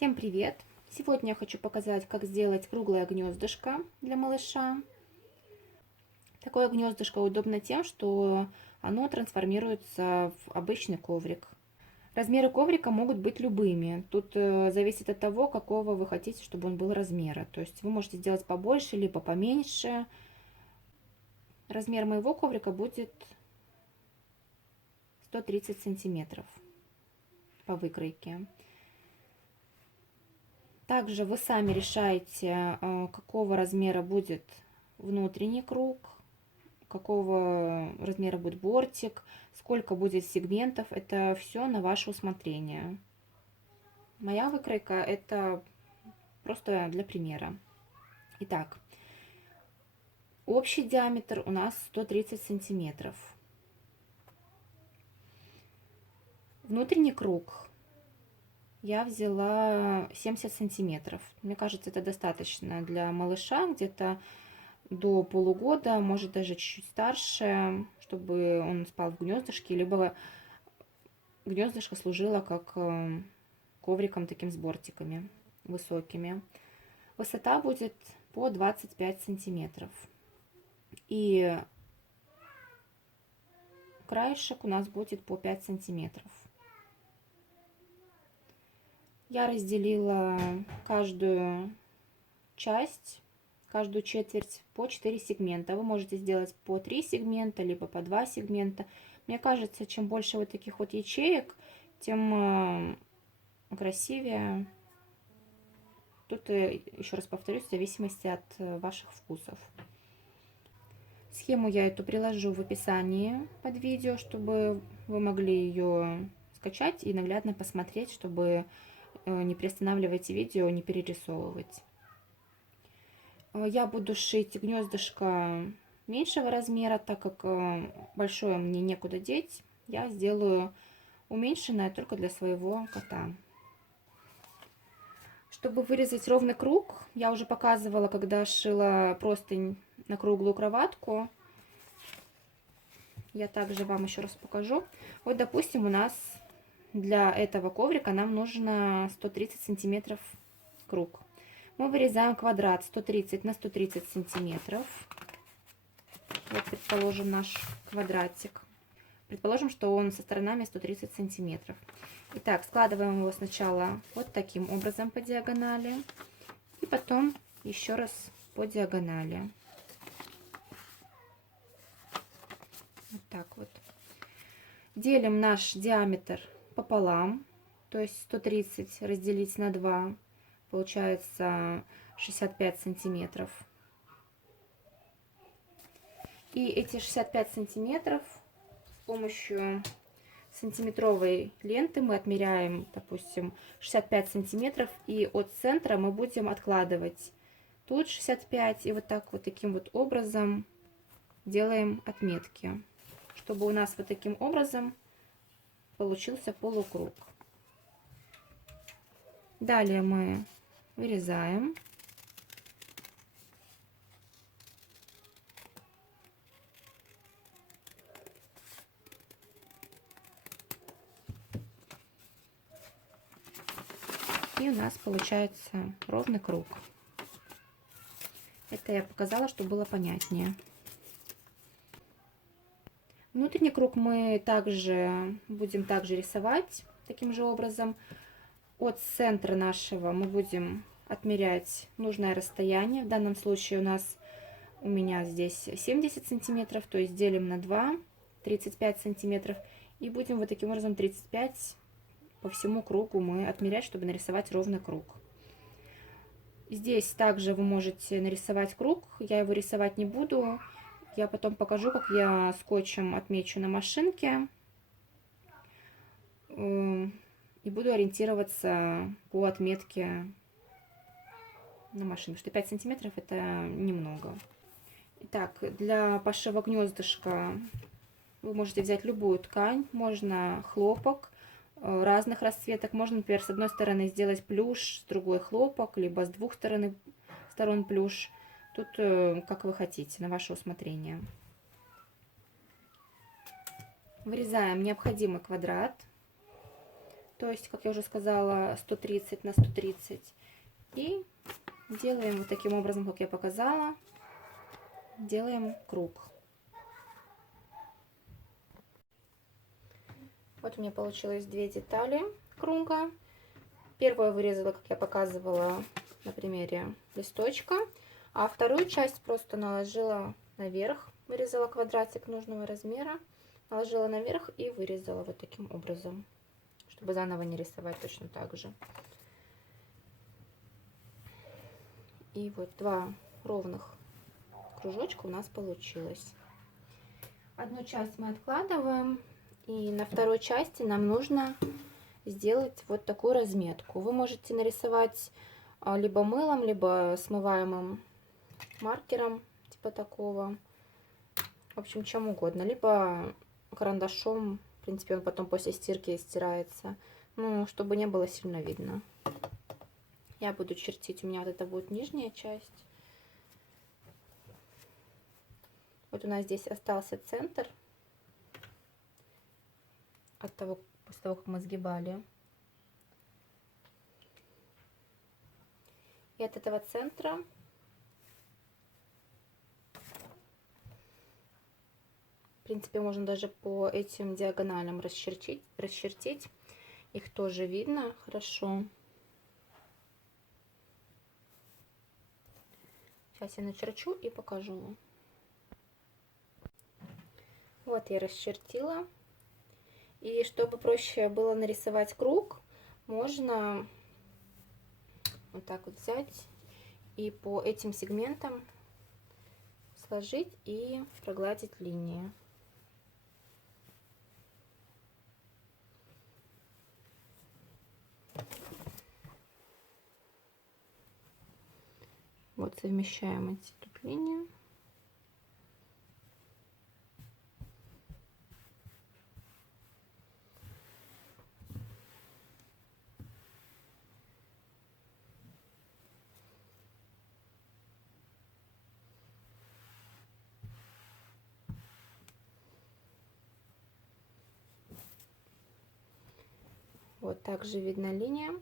Всем привет! Сегодня я хочу показать, как сделать круглое гнездышко для малыша. Такое гнездышко удобно тем, что оно трансформируется в обычный коврик. Размеры коврика могут быть любыми. Тут зависит от того, какого вы хотите, чтобы он был размера. То есть вы можете сделать побольше, либо поменьше. Размер моего коврика будет 130 сантиметров по выкройке. Также вы сами решаете, какого размера будет внутренний круг, какого размера будет бортик, сколько будет сегментов. Это все на ваше усмотрение. Моя выкройка это просто для примера. Итак, общий диаметр у нас 130 сантиметров. Внутренний круг я взяла 70 сантиметров. Мне кажется, это достаточно для малыша, где-то до полугода, может даже чуть-чуть старше, чтобы он спал в гнездышке, либо гнездышко служило как ковриком таким с бортиками высокими. Высота будет по 25 сантиметров. И краешек у нас будет по 5 сантиметров. Я разделила каждую часть, каждую четверть по 4 сегмента. Вы можете сделать по 3 сегмента, либо по 2 сегмента. Мне кажется, чем больше вот таких вот ячеек, тем красивее. Тут, еще раз повторюсь, в зависимости от ваших вкусов. Схему я эту приложу в описании под видео, чтобы вы могли ее скачать и наглядно посмотреть, чтобы не приостанавливать видео, не перерисовывать. Я буду шить гнездышко меньшего размера, так как большое мне некуда деть. Я сделаю уменьшенное только для своего кота. Чтобы вырезать ровный круг, я уже показывала, когда шила простынь на круглую кроватку. Я также вам еще раз покажу. Вот, допустим, у нас для этого коврика нам нужно 130 сантиметров круг. Мы вырезаем квадрат 130 на 130 сантиметров. Вот, предположим, наш квадратик. Предположим, что он со сторонами 130 сантиметров. Итак, складываем его сначала вот таким образом по диагонали. И потом еще раз по диагонали. Вот так вот. Делим наш диаметр пополам. То есть 130 разделить на 2. Получается 65 сантиметров. И эти 65 сантиметров с помощью сантиметровой ленты мы отмеряем, допустим, 65 сантиметров. И от центра мы будем откладывать тут 65. И вот так вот таким вот образом делаем отметки, чтобы у нас вот таким образом получился полукруг. Далее мы вырезаем. И у нас получается ровный круг. Это я показала, чтобы было понятнее. Внутренний круг мы также будем рисовать таким же образом. От центра нашего мы будем отмерять нужное расстояние. В данном случае у меня здесь 70 сантиметров, то есть делим на 2, 35 сантиметров. И будем вот таким образом 35 по всему кругу мы отмерять, чтобы нарисовать ровный круг. Здесь также вы можете нарисовать круг. Я его рисовать не буду. Я потом покажу, как я скотчем отмечу на машинке. И буду ориентироваться по отметке на машине, потому что 5 сантиметров это немного. Итак, для пошива гнездышка вы можете взять любую ткань, можно хлопок разных расцветок, можно, например, с одной стороны сделать плюш, с другой хлопок, либо с двух сторон плюш. Тут как вы хотите, на ваше усмотрение. Вырезаем необходимый квадрат. То есть, как я уже сказала, 130 на 130. И делаем вот таким образом, как я показала. Делаем круг. Вот у меня получилось 2 детали круга. Первую вырезала, как я показывала на примере листочка, а вторую часть просто наложила наверх, вырезала квадратик нужного размера, наложила наверх и вырезала вот таким образом, чтобы заново не рисовать точно так же. И вот 2 ровных кружочка у нас получилось. Одну часть мы откладываем, и на второй части нам нужно сделать вот такую разметку. Вы можете нарисовать либо мылом, либо смываемым маркером, типа такого. В общем, чем угодно. Либо карандашом. В принципе, он потом после стирки стирается. Ну, чтобы не было сильно видно. Я буду чертить. У меня вот это будет нижняя часть. Вот у нас здесь остался центр от того, после того, как мы сгибали. И от этого центра в принципе можно даже по этим диагоналям расчертить. Их тоже видно хорошо. Сейчас я начерчу и покажу. Вот я расчертила. И чтобы проще было нарисовать круг, можно вот так вот взять и по этим сегментам сложить и прогладить линии. Вот совмещаем эти тут линии. Вот также видна линия.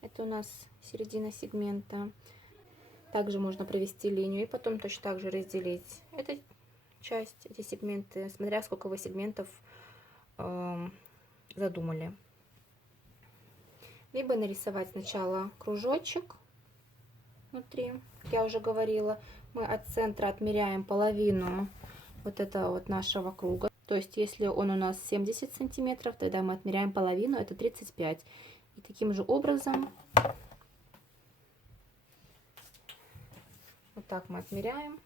Это у нас середина сегмента. Также можно провести линию и потом точно так же разделить эту часть, эти сегменты, смотря сколько вы сегментов задумали. Либо нарисовать сначала кружочек внутри, как я уже говорила. Мы от центра отмеряем половину вот этого вот нашего круга. То есть, если он у нас 70 сантиметров, тогда мы отмеряем половину, это 35. И таким же образом вот так мы отмеряем.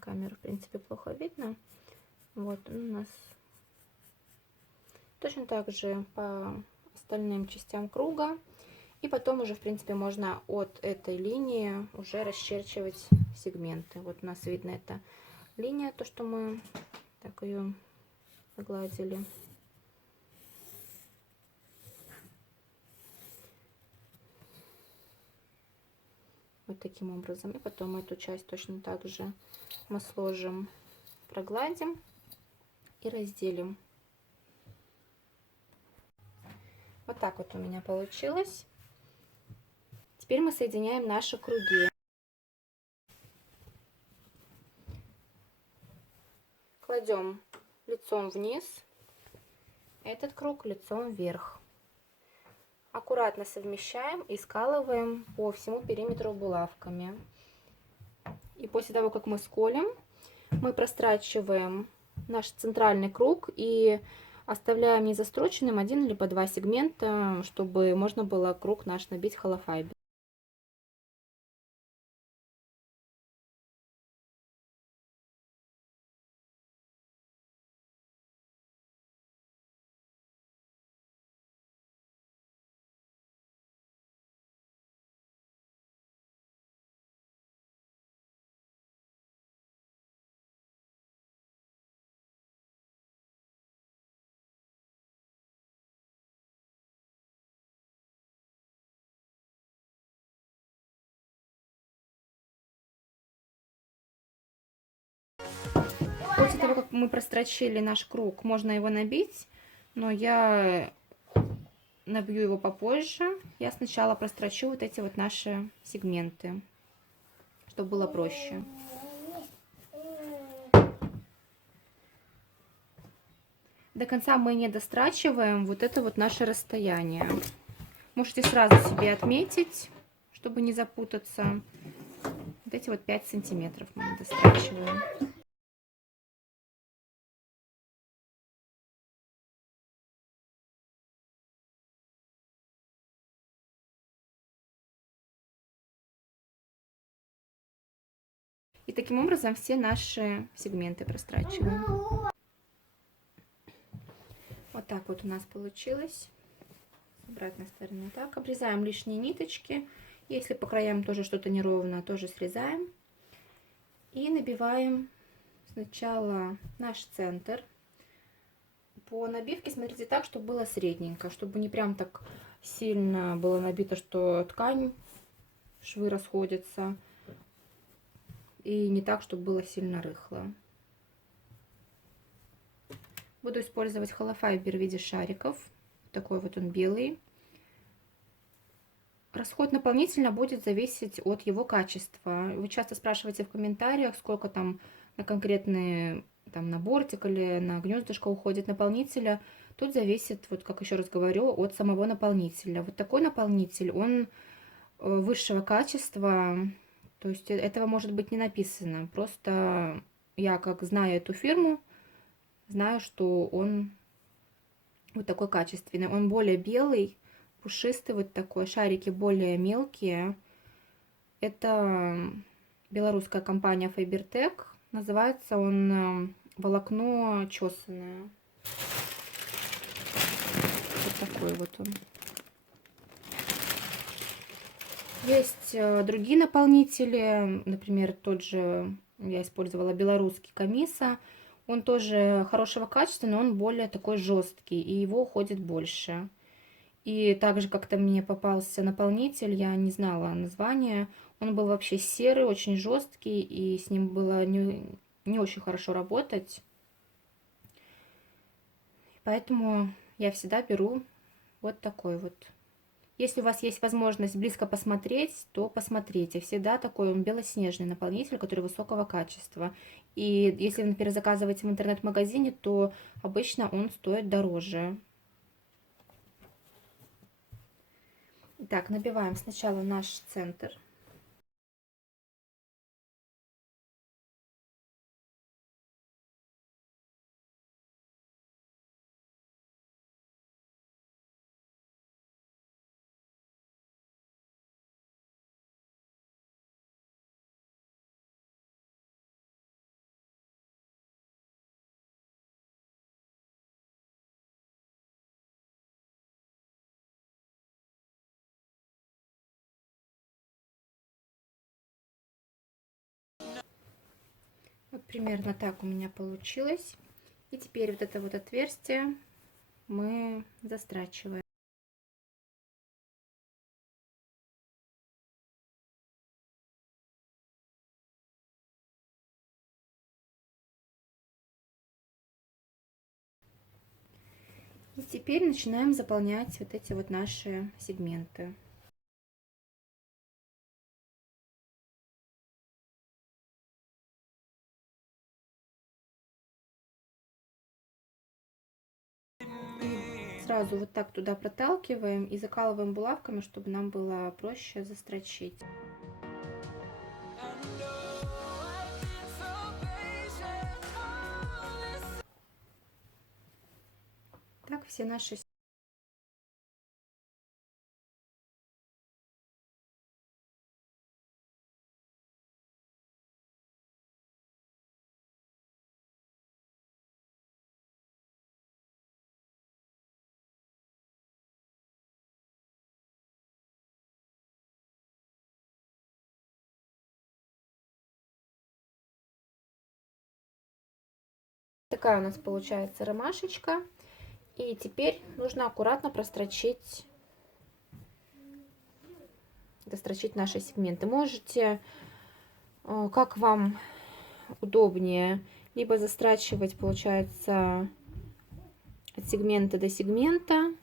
Камеру, в принципе, плохо видно. Вот он у нас точно так же по остальным частям круга. И потом уже, в принципе, можно от этой линии уже расчерчивать сегменты. Вот у нас видно эта линия, то, что мы так ее загладили. Вот таким образом. И потом эту часть точно так же мы сложим, прогладим и разделим. Вот так вот у меня получилось. Теперь мы соединяем наши круги. Кладем лицом вниз, этот круг лицом вверх. Аккуратно совмещаем и скалываем по всему периметру булавками. И после того, как мы сколем, мы прострачиваем наш центральный круг и оставляем незастроченным 1 либо 2 сегмента, чтобы можно было круг наш набить холофайбер. После того, как мы прострочили наш круг, можно его набить, но я набью его попозже. Я сначала прострочу вот эти вот наши сегменты, чтобы было проще. До конца мы не дострачиваем вот это вот наше расстояние. Можете сразу себе отметить, чтобы не запутаться. Вот эти вот 5 сантиметров мы не дострачиваем. И таким образом все наши сегменты прострачиваем. Вот так вот у нас получилось. С обратной стороны так. Обрезаем лишние ниточки. Если по краям тоже что-то неровно, тоже срезаем. И набиваем сначала наш центр. По набивке смотрите так, чтобы было средненько, чтобы не прям так сильно было набито, что ткань, швы расходятся. И не так, чтобы было сильно рыхло. Буду использовать холофайбер в виде шариков. Такой вот он белый. Расход наполнителя будет зависеть от его качества. Вы часто спрашиваете в комментариях, сколько там на конкретный там, на бортик или на гнездышко уходит наполнителя. Тут зависит, вот как еще раз говорю, от самого наполнителя. Вот такой наполнитель, он высшего качества, то есть этого может быть не написано. Просто я, как знаю эту фирму, знаю, что он вот такой качественный. Он более белый, пушистый вот такой, шарики более мелкие. Это белорусская компания Faber-Tech. Называется он волокно чесаное. Вот такой вот он. Есть другие наполнители, например, тот же я использовала белорусский Камиса. Он тоже хорошего качества, но он более такой жесткий, и его уходит больше. И также как-то мне попался наполнитель, я не знала названия. Он был вообще серый, очень жесткий, и с ним было не очень хорошо работать. Поэтому я всегда беру вот такой вот. Если у вас есть возможность близко посмотреть, то посмотрите. Всегда такой он белоснежный наполнитель, который высокого качества. И если вы, например, заказываете в интернет-магазине, то обычно он стоит дороже. Итак, набиваем сначала наш центр. Вот примерно так у меня получилось. И теперь вот это вот отверстие мы застрачиваем. И теперь начинаем заполнять вот эти вот наши сегменты. И сразу вот так туда проталкиваем и закалываем булавками, чтобы нам было проще застрочить. Так все наши такая у нас получается ромашечка. И теперь нужно аккуратно дострочить наши сегменты. Можете, как вам удобнее либо застрачивать, получается, от сегмента до сегмента,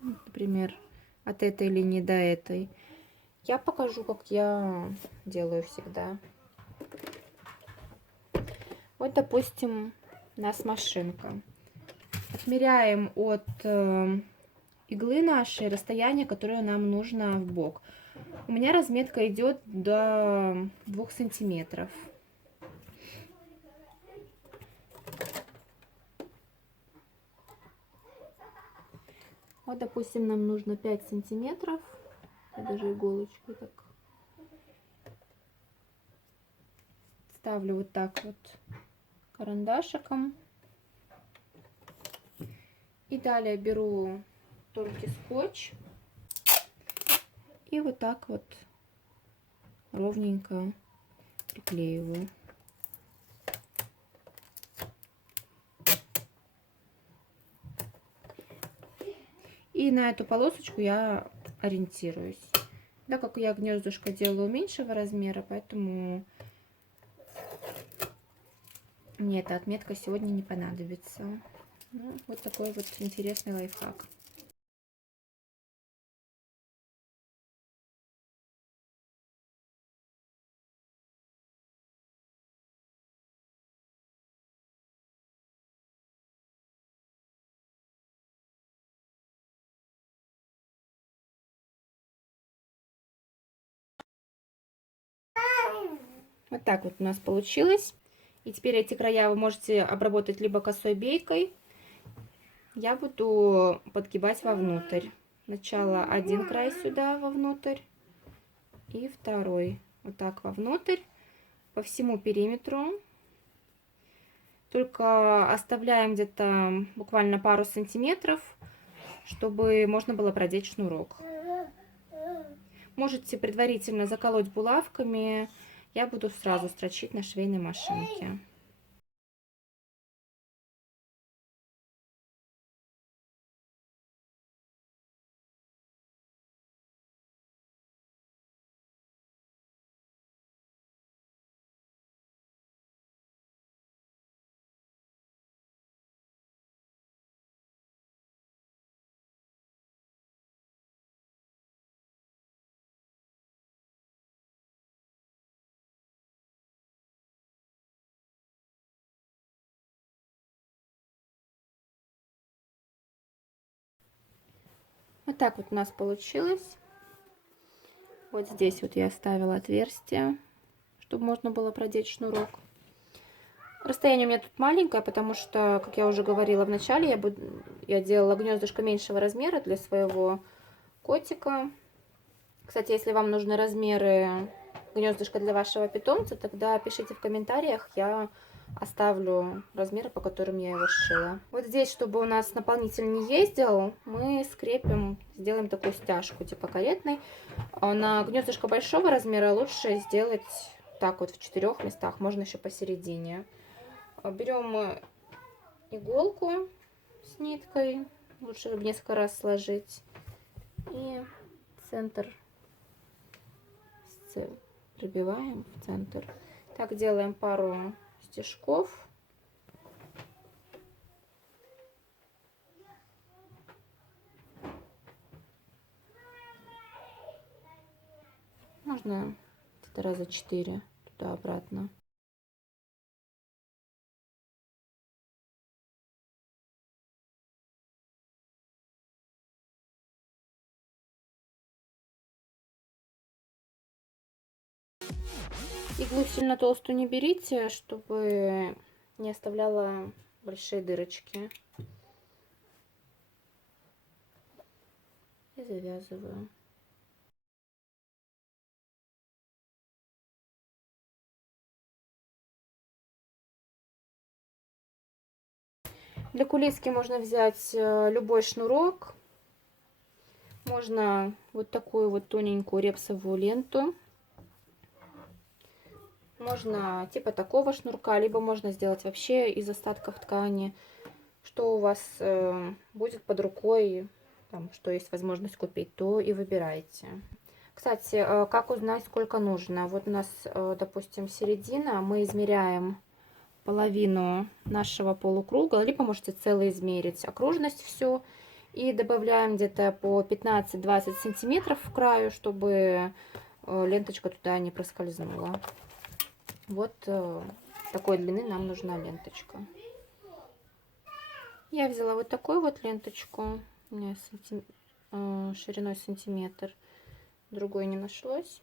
например, от этой линии до этой. Я покажу, как я делаю всегда. Вот, допустим, у нас машинка. Отмеряем от иглы нашей расстояние, которое нам нужно в бок. У меня разметка идет до 2 сантиметров. Вот, допустим, нам нужно 5 сантиметров. Я даже иголочкой так ставлю вот так вот карандашиком. И далее беру тонкий скотч и вот так вот ровненько приклеиваю. И на эту полосочку я ориентируюсь. Так как я гнездышко делаю меньшего размера, поэтому мне эта отметка сегодня не понадобится. Ну, вот такой вот интересный лайфхак. Вот так вот у нас получилось. И теперь эти края вы можете обработать либо косой бейкой. Я буду подгибать вовнутрь. Сначала один край сюда вовнутрь и второй вот так вовнутрь по всему периметру. Только оставляем где-то буквально пару сантиметров, чтобы можно было продеть шнурок. Можете предварительно заколоть булавками. Я буду сразу строчить на швейной машинке. Вот так вот у нас получилось. Вот здесь вот я оставила отверстие, чтобы можно было продеть шнурок. Расстояние у меня тут маленькое, потому что, как я уже говорила в начале, я делала гнездышко меньшего размера для своего котика. Кстати, если вам нужны размеры гнездышка для вашего питомца, тогда пишите в комментариях, я оставлю размеры, по которым я его сшила. Вот здесь, чтобы у нас наполнитель не ездил, мы скрепим, сделаем такую стяжку типа каретной. На гнездышко большого размера лучше сделать так вот в 4 местах, можно еще посередине. Берем иголку с ниткой, лучше несколько раз сложить, и центр пробиваем в центр. Так делаем пару стежков. Можно где-то раза 4 туда-обратно. Иглу сильно толстую не берите, чтобы не оставляла большие дырочки. И завязываю. Для кулиски можно взять любой шнурок. Можно вот такую вот тоненькую репсовую ленту. Можно типа такого шнурка, либо можно сделать вообще из остатков ткани. Что у вас будет под рукой, там, что есть возможность купить, то и выбирайте. Кстати, как узнать, сколько нужно? Вот у нас, допустим, середина. Мы измеряем половину нашего полукруга, либо можете целый измерить окружность всю. И добавляем где-то по 15-20 сантиметров в краю, чтобы ленточка туда не проскользнула. Вот такой длины нам нужна ленточка. Я взяла вот такую вот ленточку. У меня шириной сантиметр. Другой не нашлось.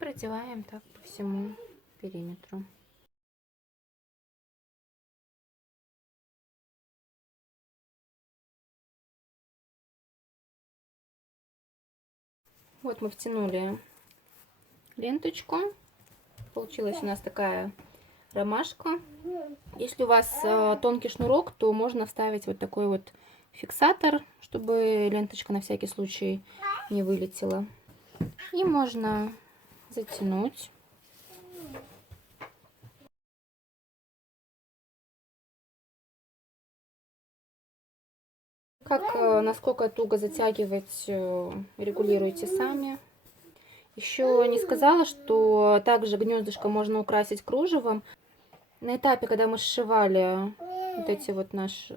Продеваем так по всему периметру. Вот мы втянули ленточку. Получилась у нас такая ромашка. Если у вас тонкий шнурок, то можно вставить вот такой вот фиксатор, чтобы ленточка на всякий случай не вылетела. И можно затянуть. Насколько туго затягивать, регулируйте сами. Еще не сказала, что также гнездышко можно украсить кружевом. На этапе, когда мы сшивали вот эти вот наш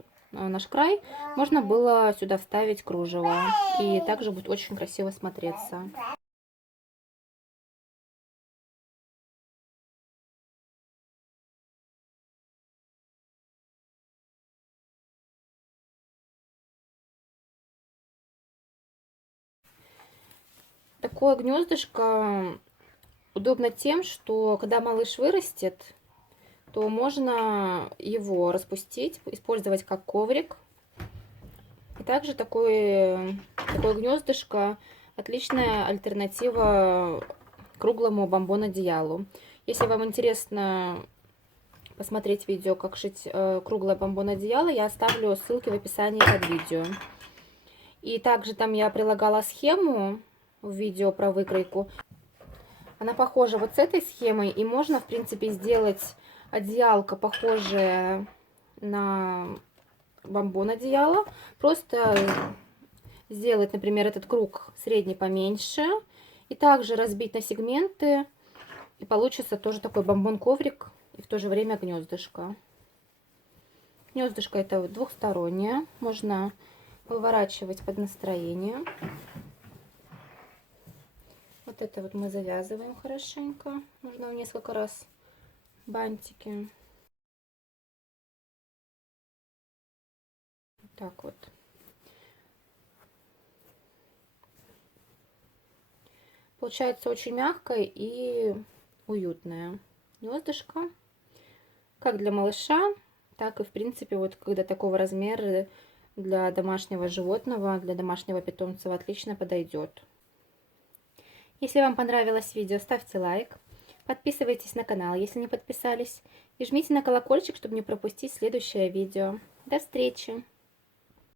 край, можно было сюда вставить кружево. И также будет очень красиво смотреться. Такое гнездышко удобно тем, что когда малыш вырастет, то можно его распустить, использовать как коврик. И также такое гнездышко отличная альтернатива круглому бомбон-одеялу. Если вам интересно посмотреть видео, как шить круглое бомбон-одеяло, я оставлю ссылки в описании под видео. И также там я прилагала схему в видео про выкройку. Она похожа вот с этой схемой, и можно, в принципе, сделать одеялко, похожее на бомбон одеяло. Просто сделать, например, этот круг средний поменьше, и также разбить на сегменты, и получится тоже такой бомбон-коврик, и в то же время гнездышко. Гнездышко это двухстороннее, можно выворачивать под настроение. Вот это вот мы завязываем хорошенько. Можно несколько раз бантики. Вот так вот. Получается очень мягкое и уютное гнездышко. Как для малыша, так и в принципе вот когда такого размера для домашнего животного, для домашнего питомца отлично подойдет. Если вам понравилось видео, ставьте лайк, подписывайтесь на канал, если не подписались, и жмите на колокольчик, чтобы не пропустить следующее видео. До встречи!